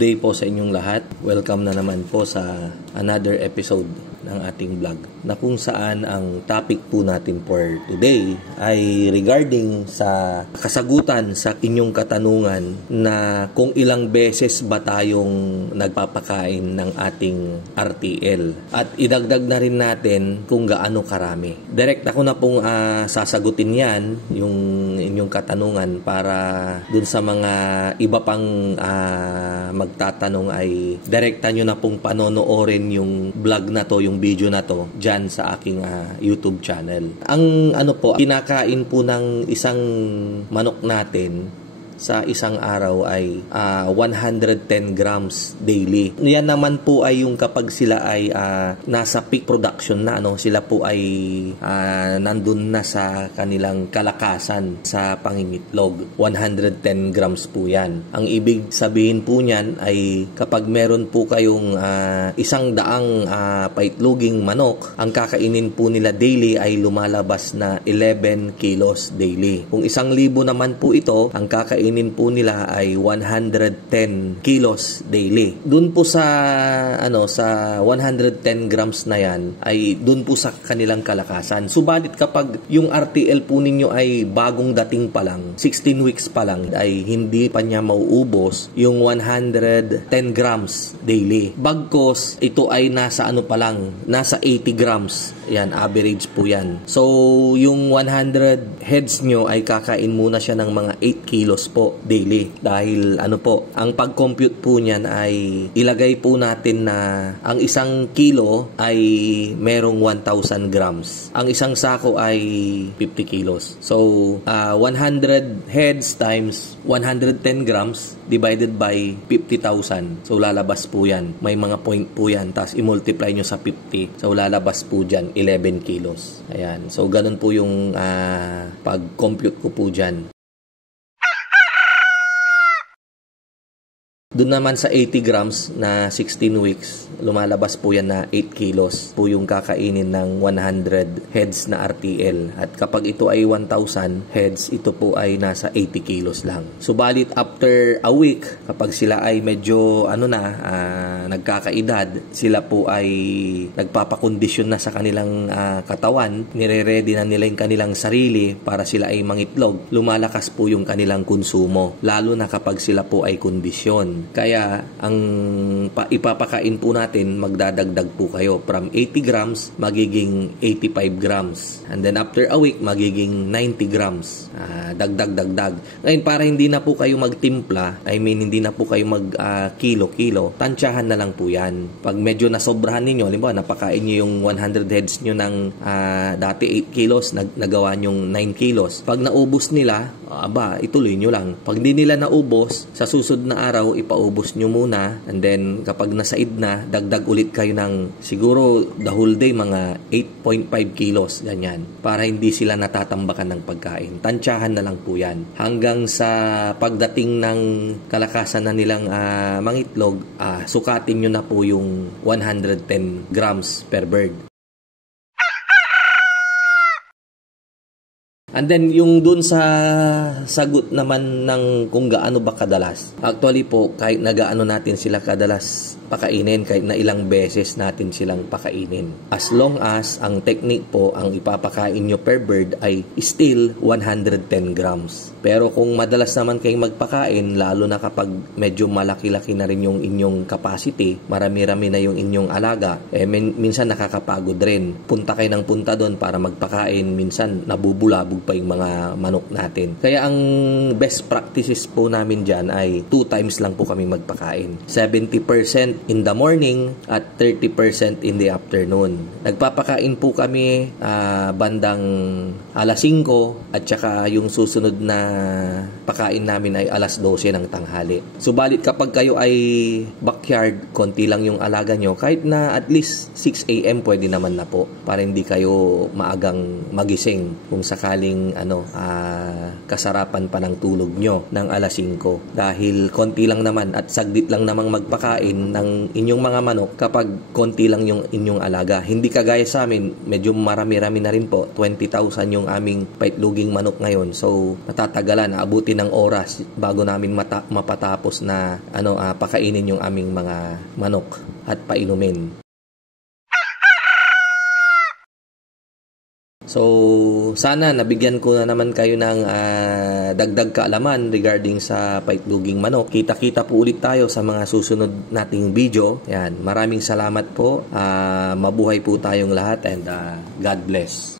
day po sa inyong lahat. Welcome na naman po sa another episode ng ating vlog na kung saan ang topic po natin for today ay regarding sa kasagutan sa inyong katanungan na kung ilang beses ba tayong nagpapakain ng ating RTL at idagdag na rin natin kung gaano karami. Direct ako na pong sasagutin yan, yung inyong katanungan, para dun sa mga iba pang magtatanong ay direkta nyo na pong panonoorin yung vlog na to, yung video na to dyan sa aking YouTube channel. Ang kinakain po ng isang manok natin sa isang araw ay 110 grams daily. Yan naman po ay yung kapag sila ay nasa peak production na, sila po ay nandun na sa kanilang kalakasan sa pangingitlog. 110 grams po yan. Ang ibig sabihin po niyan ay kapag meron po kayong 100 paitloging manok, ang kakainin po nila daily ay lumalabas na 11 kilos daily. Kung 1,000 naman po ito, ang kakainin po nila ay 110 kilos daily. Doon po sa sa 110 grams na yan ay doon po sa kanilang kalakasan. Subalit kapag yung RTL po ninyo ay bagong dating pa lang, 16 weeks pa lang, ay hindi pa niya mauubos yung 110 grams daily. Bagkos ito ay nasa nasa 80 grams. Yan, average po yan. So yung 100 heads nyo ay kakain muna siya ng mga 8 kilos po daily. Dahil ang pag-compute po niyan ay ilagay po natin na ang 1 kilo ay merong 1,000 grams. Ang isang sako ay 50 kilos. So 100 heads times 110 grams divided by 50,000. So lalabas po yan. May mga point po yan. Tapos i-multiply nyo sa 50. So lalabas po dyan 11 kilos. Ayan. So ganun po yung pag-compute ko po dyan. Doon naman sa 80 grams na 16 weeks, lumalabas po yan na 8 kilos po yung kakainin ng 100 heads na RTL. At kapag ito ay 1,000 heads, ito po ay nasa 80 kilos lang. Subalit after a week, kapag sila ay medyo nagkakaedad, sila po ay nagpapakondisyon na sa kanilang katawan, nire-ready na nila yung kanilang sarili para sila ay mangitlog. Lumalakas po yung kanilang konsumo, lalo na kapag sila po ay kondisyon. Kaya ang ipapakain po natin, magdadagdag po kayo from 80 grams magiging 85 grams, and then after a week magiging 90 grams. Dagdag. Ngayon, para hindi na po kayo magtimpla, hindi na po kayo kilo-kilo, tansyahan na lang po yan. Pag medyo nasobrahan ninyo, halimbawa napakain nyo yung 100 heads nyo ng dati 8 kilos, nagawa nyong 9 kilos. Pag naubos nila, ituloy nyo lang. Pag hindi nila naubos, sa susunod na araw, ipaubos nyo muna, and then kapag nasaid na, dagdag ulit kayo ng siguro the whole day, mga 8.5 kilos, ganyan, para hindi sila natatambakan ng pagkain. Tansyahan na lang po yan. Hanggang sa pagdating ng kalakasan na nilang mangitlog, sukatin nyo na po yung 110 grams per bird. And then, yung dun sa sagot naman ng kung gaano ba kadalas. Actually po, kahit na gaano natin sila kadalas pakainin, kahit na ilang beses natin silang pakainin, as long as ang technique po, ang ipapakain nyo per bird ay still 110 grams. Pero kung madalas naman kayong magpakain, lalo na kapag medyo malaki-laki na rin yung inyong capacity, marami-rami na yung inyong alaga, minsan nakakapagod rin. Punta kayo ng punta doon para magpakain, minsan nabubulabog pa yung mga manok natin. Kaya ang best practices po namin dyan ay 2 times lang po kami magpakain. 70% in the morning at 30% in the afternoon. Nagpapakain po kami bandang alas 5 at saka yung susunod na pakain namin ay alas 12 ng tanghali. Subalit kapag kayo ay backyard, konti lang yung alaga nyo, kahit na at least 6 a.m. pwede naman na po para hindi kayo maagang magising kung sakaling sakaling kasarapan pa ng tulog nyo ng alas 5. Dahil konti lang naman at saglit lang namang magpakain ng inyong mga manok kapag konti lang yung inyong alaga. Hindi kagaya sa amin, medyo marami-rami na rin po. 20,000 yung aming paitloging manok ngayon. So, matatagalan, abutin ng oras bago namin mapatapos na pakainin yung aming mga manok at painumin. So, sana nabigyan ko na naman kayo ng dagdag kaalaman regarding sa paitloging manok. Kita-kita po ulit tayo sa mga susunod nating video. Yan, maraming salamat po. Mabuhay po tayong lahat and God bless.